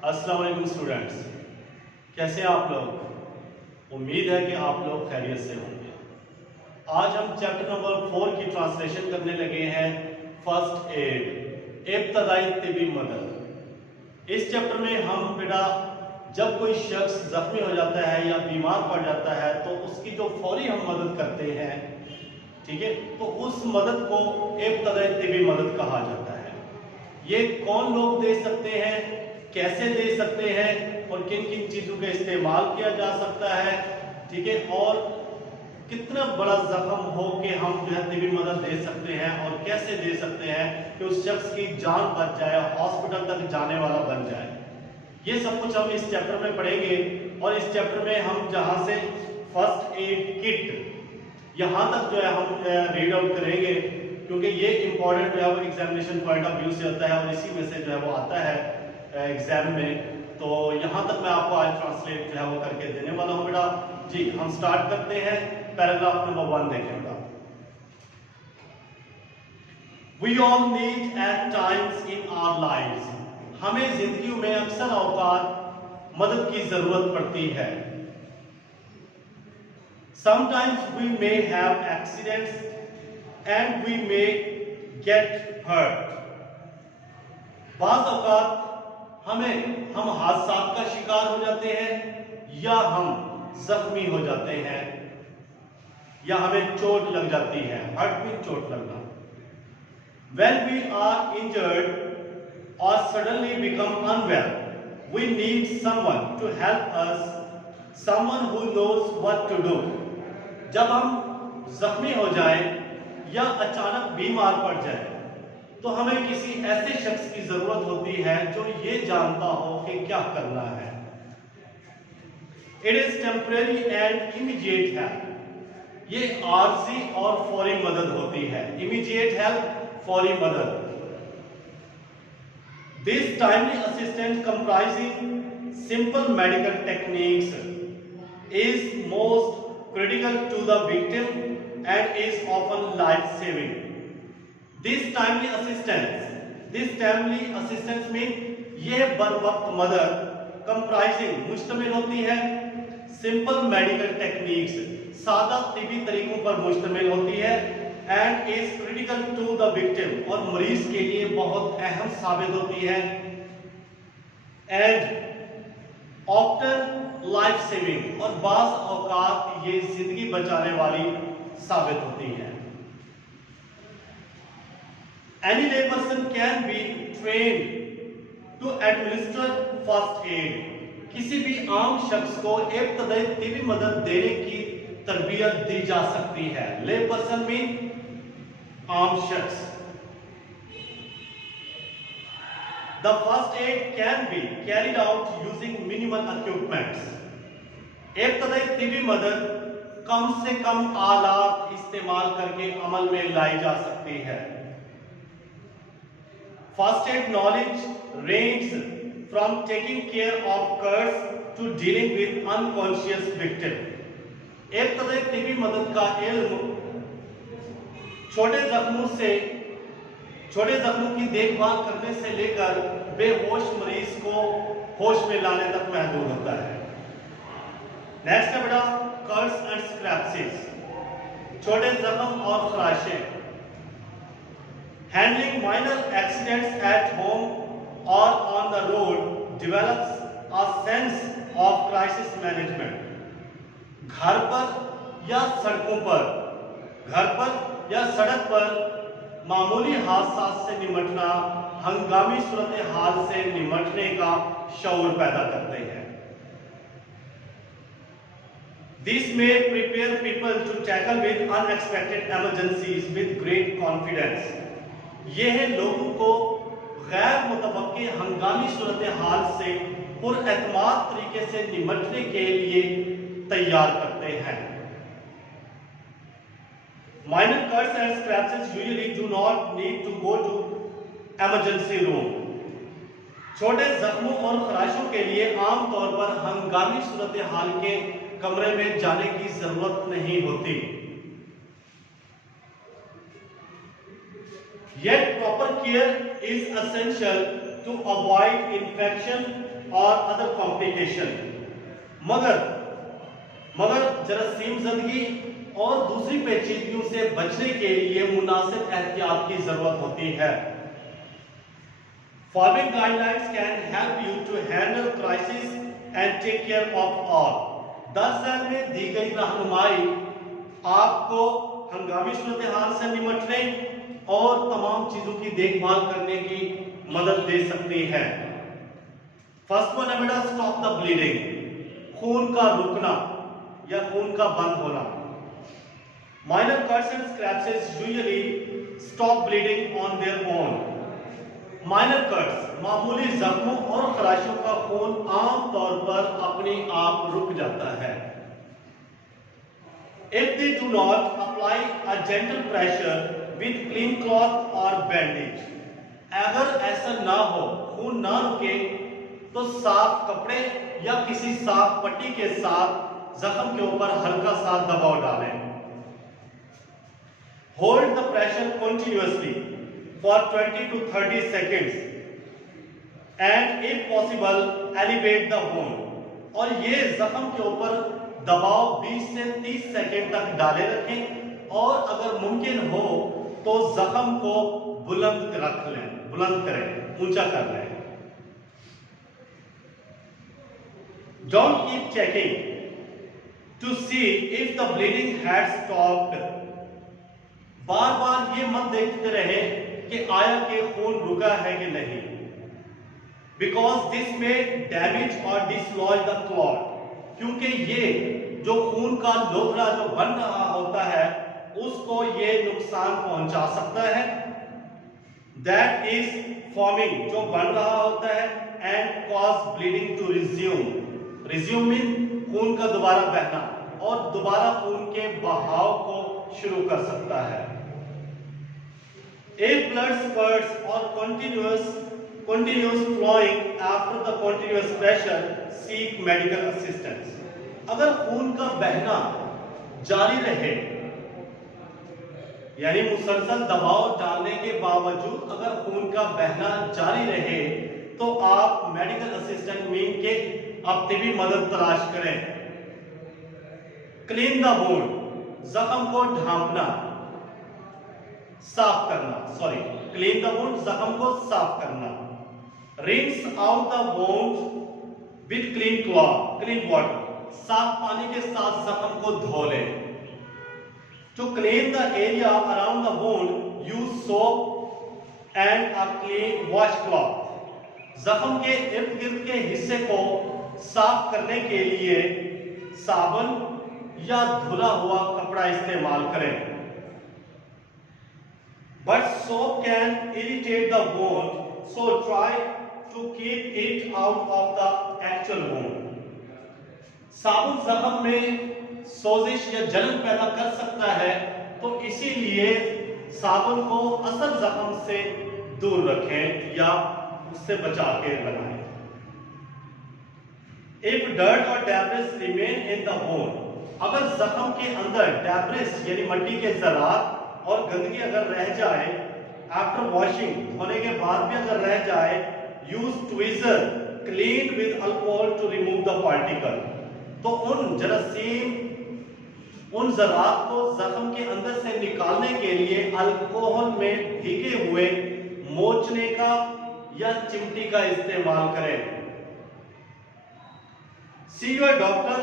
अस्सलाम वालेकुम स्टूडेंट्स, कैसे हैं आप लोग। उम्मीद है कि आप लोग खैरियत से होंगे। आज हम चैप्टर नंबर 4 की ट्रांसलेशन करने लगे हैं, फर्स्ट एड, इब्तदाई तिबी मदद। इस चैप्टर में हम बेटा जब कोई शख्स जख्मी हो जाता है या बीमार पड़ जाता है तो उसकी जो फौरी हम मदद करते हैं, ठीक है, तो उस मदद को इब्तदाई तिबी मदद कहा जाता है। ये कौन लोग दे सकते हैं, कैसे दे सकते हैं और किन किन चीज़ों का इस्तेमाल किया जा सकता है, ठीक है, और कितना बड़ा जख्म हो कि हम जो है तिबी मदद दे सकते हैं और कैसे दे सकते हैं कि उस शख्स की जान बच जाए, हॉस्पिटल तक जाने वाला बन जाए। ये सब कुछ हम इस चैप्टर में पढ़ेंगे। और इस चैप्टर में हम जहाँ से फर्स्ट एड किट यहाँ तक जो है हम रीड आउट करेंगे, क्योंकि ये इंपॉर्टेंट जो है वो एग्जामिनेशन पॉइंट ऑफ व्यू से होता है और इसी में से जो है वो आता है एग्जाम में। तो यहाँ तक मैं आपको आज ट्रांसलेट जो है वो करके देने वाला हूँ बेटा। जी, हम स्टार्ट करते हैं। पैराग्राफ नंबर 1 देखें बेटा। We all need at times in our lives, हमें जिंदगी में अक्सर औकात मदद की जरूरत पड़ती है। Sometimes we may have accidents and we may get hurt. बाज़ औकात हम हादसात का शिकार हो जाते हैं या हम जख्मी हो जाते हैं या हमें चोट लग जाती है। हर्ट मीन चोट लगना। When we are injured or suddenly become unwell, we need someone to help us, someone who knows what to do. जब हम जख्मी हो जाएं या अचानक बीमार पड़ जाएं, तो हमें किसी ऐसे शख्स की जरूरत होती है जो ये जानता हो कि क्या करना है। It is temporary and immediate help. ये आर्जी और फौरी मदद होती है। Immediate help, फौरी मदद। This timely assistance comprising simple medical techniques is most critical to the victim and is often life-saving. This timely assistance mean ये बर वक्त मदद comprising मुश्तमिल होती है simple medical techniques, सादा तिबी तरीकों पर मुश्तमिल होती है, and is critical to the victim, और मरीज के लिए बहुत अहम साबित होती है, and often लाइफ सेविंग, और बाज़ औकात ये जिंदगी बचाने वाली साबित होती है। Any lay person can be trained to administer first aid. किसी भी आम शख्स को इब्तदाई तिबी मदद देने की तरबियत दी जा सकती है। ले पर्सन मीन आम शख्स। The first aid can be carried out using minimal equipments. इब्तदाई तिबी मदद कम से कम आलात इस्तेमाल करके अमल में लाई जा सकती है। First aid knowledge ranges from taking care of cuts to dealing with unconscious victim. इब्तदाई तिबी मदद का इल्म छोटे जख्मों की देखभाल करने से लेकर बेहोश मरीज को होश में लाने तक महदूद होता है। नेक्स्ट है बेटा कट्स एंड स्क्रैचेस, छोटे जख्म और खराशें। Handling minor accidents at home और on the road develops a sense of crisis management. घर पर या सड़क पर मामूली हादसा से निपटना हंगामी सूरत हाल से निपटने का शऊर पैदा करते हैं। This may prepare people to tackle with unexpected emergencies with great confidence. यह लोगों को गैर मुतवक्के हंगामी सूरत हाल से पुरएतमाद तरीके से निपटने के लिए तैयार करते हैं। Minor cuts and scratches usually do not need to go to emergency room. छोटे जख्मों और खराशों के लिए आमतौर पर हंगामी सूरत हाल के कमरे में जाने की जरूरत नहीं होती। Yet proper care is essential to avoid infection और अदर कॉम्प्लिकेशन। मगर जरासीम ज़दगी और दूसरी पेचीदगियों से बचने के लिए मुनासिब एहतियात की जरूरत होती है। Following guidelines can help you to handle crisis and take care of all. 10 साल में दी गई रहनुमाई आपको हंगामी सूरत हाल से निपटने और तमाम चीजों की देखभाल करने की मदद दे सकती है। फर्स्ट वन है स्टॉप द ब्लीडिंग, खून का रुकना या खून का बंद होना। Minor cuts and scratches usually stop bleeding on their own. Minor cuts मामूली जख्मों और खराशों का खून आम तौर पर अपने आप रुक जाता है। If they do not apply a gentle pressure with clean cloth or bandage, अगर ऐसा ना हो, खून ना रुके, तो साफ कपड़े या किसी साफ पट्टी के साथ जख्म के ऊपर हल्का सा दबाव डालें। Hold the pressure continuously for 20 to 30 seconds and if possible elevate the wound। और ये जख्म के ऊपर दबाव 20 से 30 सेकंड तक डाले रखें और अगर मुमकिन हो तो जख्म को बुलंद करें, ऊंचा कर लें। Don't keep checking to see if the bleeding had stopped। बार बार ये मत देखते रहे कि आया कि खून रुका है कि नहीं। Because this may damage or dislodge the clot। क्योंकि ये जो खून का लोथड़ा जो बन रहा होता है उसको ये नुकसान पहुंचा सकता है। That is forming, जो बन रहा होता है, and cause bleeding to resume। Resume mean खून का दोबारा बहना और दोबारा खून के बहाव को शुरू कर सकता है। If blood spurts or continuous flowing after the continuous pressure, seek medical assistance। अगर खून का बहना जारी रहे, यानी मुसलसल दबाव डालने के बावजूद अगर खून का बहना जारी रहे, तो आप मेडिकल असिस्टेंट मीन के अब तिबी मदद तलाश करें। क्लीन द वुंड, जख्म को ढांपना, साफ करना, क्लीन द वुंड, जख्म को साफ करना। Rinse out the wound with clean water, साफ पानी के साथ जख्म को धो लें। To clean the area around the wound, use soap and a clean washcloth। जख्म के इर्द गिर्द के हिस्से को साफ करने के लिए साबुन या धुला हुआ कपड़ा इस्तेमाल करें। But soap can irritate the wound, so try to keep it out of the actual wound। साबुन जख्म में सोजिश या जलन पैदा कर सकता है, तो इसीलिए साबुन को असल जख्म से दूर रखें या उससे बचा के लगाएं। If dirt or debris remain in the wound, अगर जख्म के अंदर डेब्रिस यानी मिट्टी के ज़रात और गंदगी अगर रह जाए, आफ्टर वॉशिंग, धोने के बाद भी अगर रह जाए, use tweezer clean with alcohol to remove the particle. तो उन ज़रात को जख्म के अंदर से निकालने के लिए अल्कोहल में भीगे हुए मोचने का या चिमटी का इस्तेमाल करें। See your doctor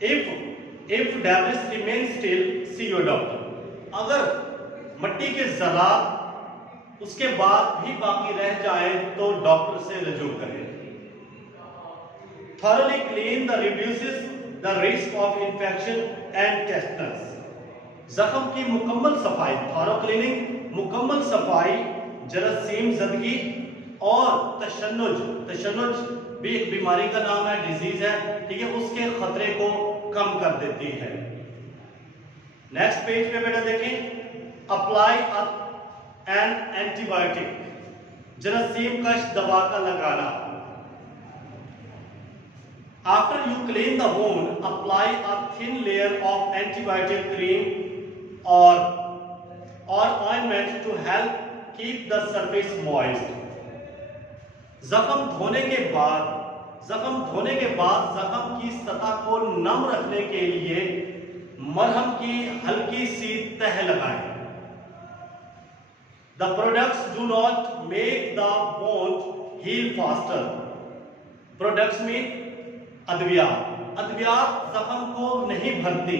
if debris remains still, see your doctor। अगर मिट्टी के ज़रात उसके बाद भी बाकी रह जाए तो डॉक्टर से रजू करें। Thoroughly clean the reduces the risk of infection and tetanus। जख्म की मुकम्मल सफाई, थॉरो क्लीनिंग, मुकम्मल सफाई जरासीम ज़दगी और तशन्नुज भी एक बीमारी का नाम है, डिजीज है, ठीक है, उसके खतरे को कम कर देती है। नेक्स्ट पेज पे बेटा देखें, अप्लाई एन एंटीबायोटिक, जरासीम कश दवा का लगाना। After you clean the wound, apply a thin layer of antibiotic cream or ointment to help keep the surface moist। जख्म धोने के बाद जख्म की सतह को नम रखने के लिए मरहम की हल्की सी तह लगाएं। The products do not make the wound heal faster. Products mean अद्वियात जख्म को नहीं भरती,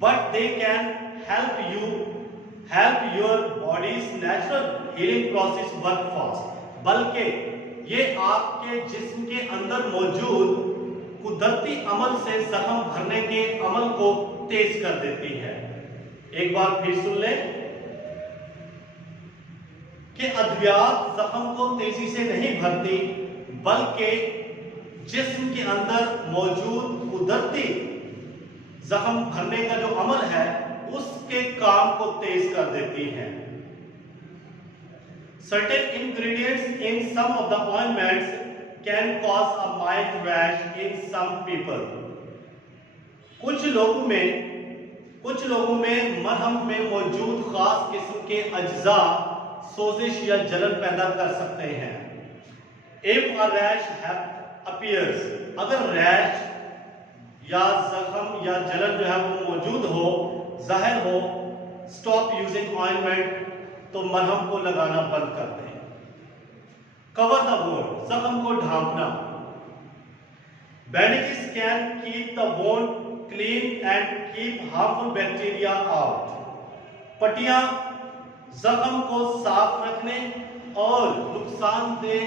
but they can help your body's natural healing process work fast. बल्कि ये आपके जिस्म के अंदर मौजूद कुदरती अमल से जख्म भरने के अमल को तेज कर देती है। एक बार फिर सुन लें कि अद्वियात जख्म को तेजी से नहीं भरती, बल्कि जिस्म के अंदर मौजूद कुदरती जख्म भरने का जो अमल है उसके काम को तेज कर देती हैं। Certain ingredients in some of the ointments can cause a mild rash in some people. कुछ लोगों में मरहम में मौजूद खास किस्म के अज्जा सोजिश या जलन पैदा कर सकते हैं। If a rash appears, अगर रैश या जख्म या जलन जो है वो मौजूद हो, जाहिर हो, stop using ointment, तो मरहम को लगाना बंद कर दें। कवर द वोंड, जख्म को ढांपना। Bandages can keep the wound clean and keep harmful bacteria out. पट्टियां जख्म को साफ रखने और नुकसानदेह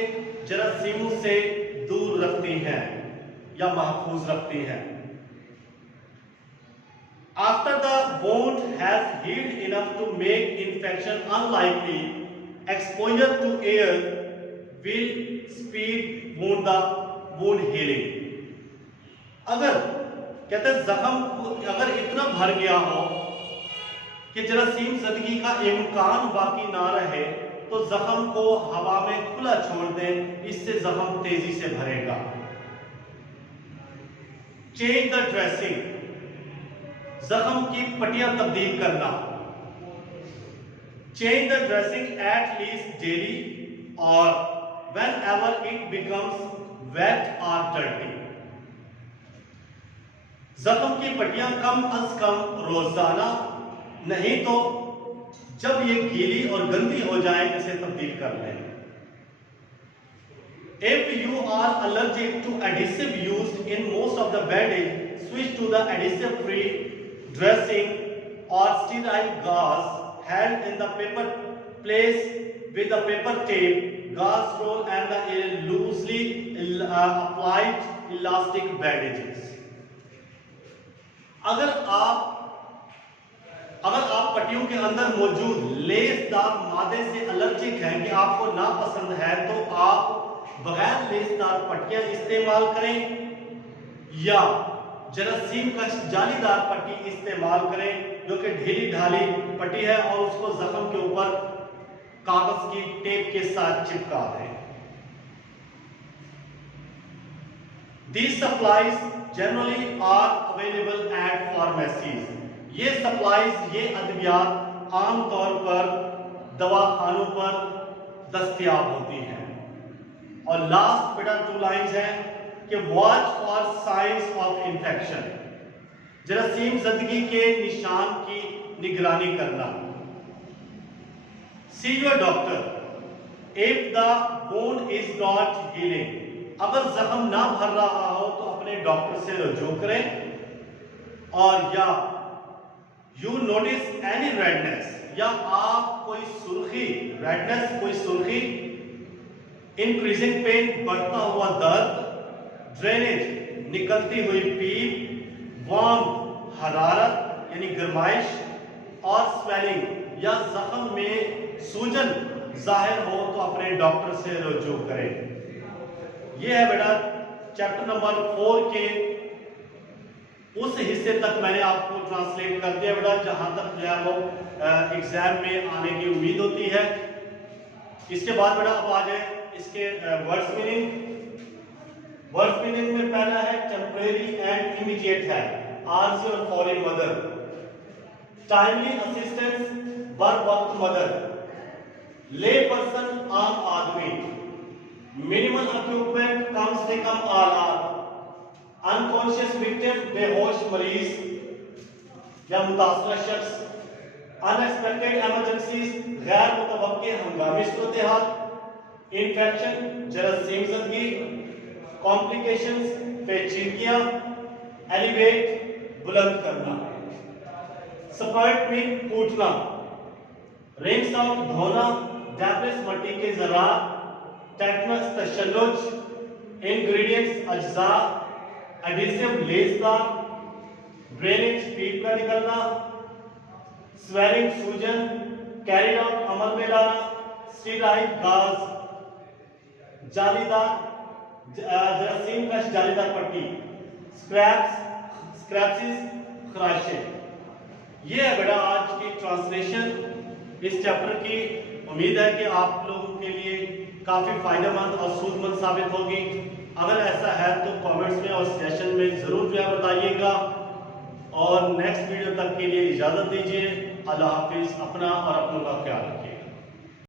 जरासीमों से दूर रखती हैं या महफूज रखती हैं। After the wound has healed enough to make infection unlikely, exposure to air will speed wound healing. अगर कहते हैं जख्म अगर इतना भर गया हो कि जरासीम ज़िंदगी का इम्कान बाकी ना रहे, तो जख्म को हवा में खुला छोड़ दें, इससे जख्म तेजी से भरेगा। चेंज द ड्रेसिंग, जख्म की पट्टियां तब्दील करना। Change the dressing at least daily और whenever it becomes wet or dirty. जख्म की पट्टियां कम अज कम रोजाना, नहीं तो जब ये गीली और गंदी हो जाए इसे तब्दील कर लें। If you are allergic to adhesive used in most of the bandage, switch to the adhesive free dressing or sterile gauze held in the paper place with the paper tape, gauze roll and the loosely applied elastic bandages. अगर आप पट्टियों के अंदर मौजूद लेसदार मादे से allergic हैं कि आपको नापसंद है, तो आप बगैर लेसदार पट्टियां इस्तेमाल करें या जरासीम का जालीदार पट्टी इस्तेमाल करें जो कि ढीली ढाली पट्टी है और उसको जख्म के ऊपर कागज की टेप के साथ चिपका दें। These supplies generally are available at pharmacies. ये सप्लाईज, ये अद्वियात आमतौर पर दवाखानों पर दस्तयाब होती हैं। और लास्ट बेटा 2 लाइन्स हैं कि watch for signs of infection, जरासीम ज़िंदगी के निशान की निगरानी करना। See your doctor if the wound is not healing, अगर जख्म ना भर रहा हो तो अपने डॉक्टर से रुजू करें। और या यू नोटिस एनी रेडनेस, या आप कोई सुर्खी, रेडनेस कोई सुर्खी, इंक्रीजिंग पेन बढ़ता हुआ दर्द, ड्रेनेज निकलती हुई पीप, वार्म हरारत यानी गर्माइश, और स्वेलिंग या जख्म में सूजन जाहिर हो तो अपने डॉक्टर से रुजू करें। यह है बेटा चैप्टर नंबर 4 के उस हिस्से तक मैंने आपको ट्रांसलेट कर दिया बेटा जहां तक जो है वो एग्जाम में आने की उम्मीद होती है। इसके बाद बेटा अब आ जाए इसके वर्ड्स मीनिंग। वर्ड्स मीनिंग में पहला है टेम्परेरी एंड इमीडिएट है, आर्स your foreign mother, timely assistance बर वक्त मदद, ले पर्सन आम आदमी, मिनिमल इक्विपमेंट कम से कम आलात, अनकॉन्शियस विक्टिम बेहोश मरीज या मुतासरा शख्स, अनएक्सपेक्टेड इमरजेंसीज गैर मुतवक्के हंगामी सूरत हाल, इन्फेक्शन जरासीम ज़दगी, कॉम्प्लिकेशंस पेचीदगियां, एलिवेट बुलंद करना, स्पर्ट में फूटना, रिंग्स आउट धोना, डैब्लिस मट्टी के ज़रात, टेटनस तशल्लुज, इंग्रेडिएंट्स अज्जा, एडिसिव लेसदार, ड्रेनेज पीप का निकलना, स्वेलिंग सूजन, कैरिड आउट अमल में लाना, स्टीराइड गाज, जालीदार जरासीम का जालीदार पट्टी, स्क्रैप्सिस खराशे। ये है बेटा आज की ट्रांसलेशन इस चैप्टर की। उम्मीद है कि आप लोगों के लिए काफ़ी फ़ायदेमंद और सूदमंद साबित होगी। अगर ऐसा है तो कमेंट्स में और सेशन में ज़रूर जो है बताइएगा। और नेक्स्ट वीडियो तक के लिए इजाज़त दीजिए। अल्लाह हाफिज़। अपना और अपनों का ख्याल रखिए।